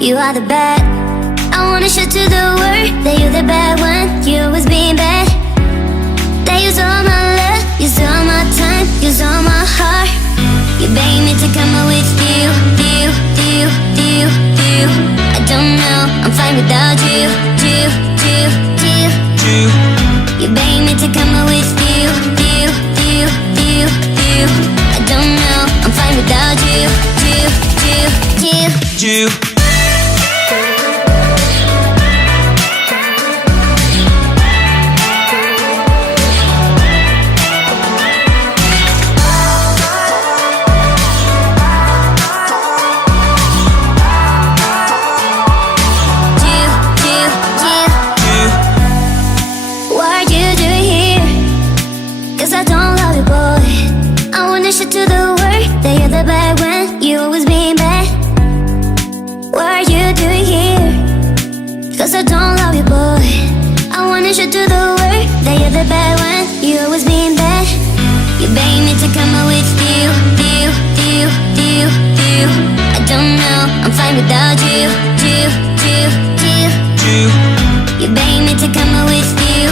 you are the bad. I wanna show to the world that you're the bad one. You was being bad. That use all my love, use all my time, use all my heart. You begged me to come out with you. I don't know, I'm fine without you. You begged me to come out with you. I don't know, I'm fine without you. To the world that you're the bad when you always being bad. What are you doing here? Cause I don't love you, boy. I wanna show to the world that you're the bad when you always being bad. You begged me to come out with you. I don't know, I'm fine without you. You begged me to come out with you.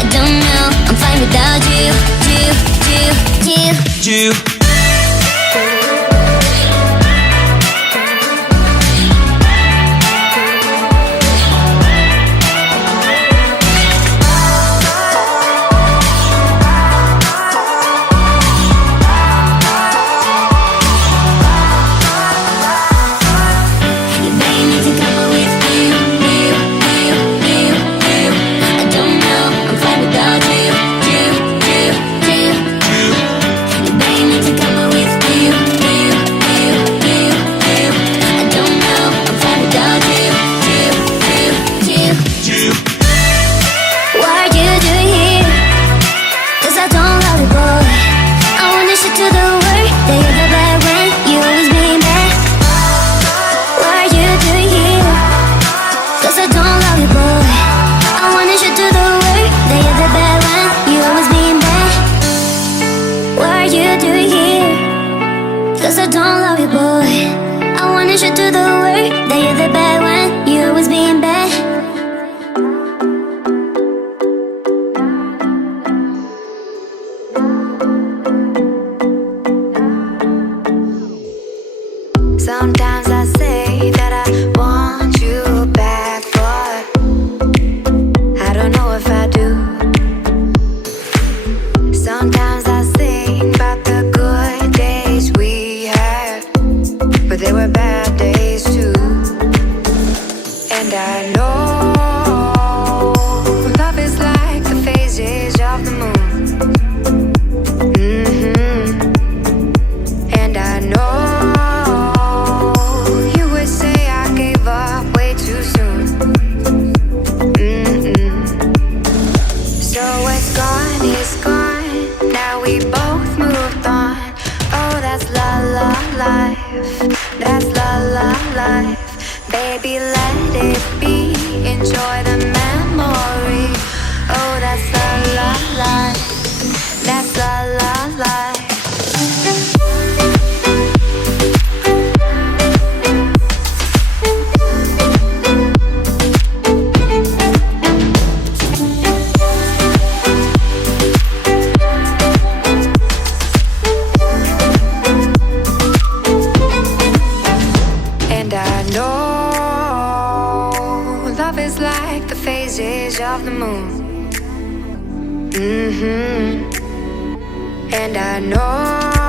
I don't know, I'm fine without you. I don't love you, boy. I wanna show to the world that you're the bad one. You always being bad. Sometimes I say that I want you back, but I don't know if I do. Sometimes I think about the good days we had, but there were bad days too. And I know love is like the phases of the moon. And I know you would say I gave up way too soon. So it's gone, it's gone. Now we both moved on. Oh, that's la la life. That's la la life. Baby, let it be. Enjoy the memory. Oh, that's la la life. That's la la life. And I know love is like the phases of the moon. And I know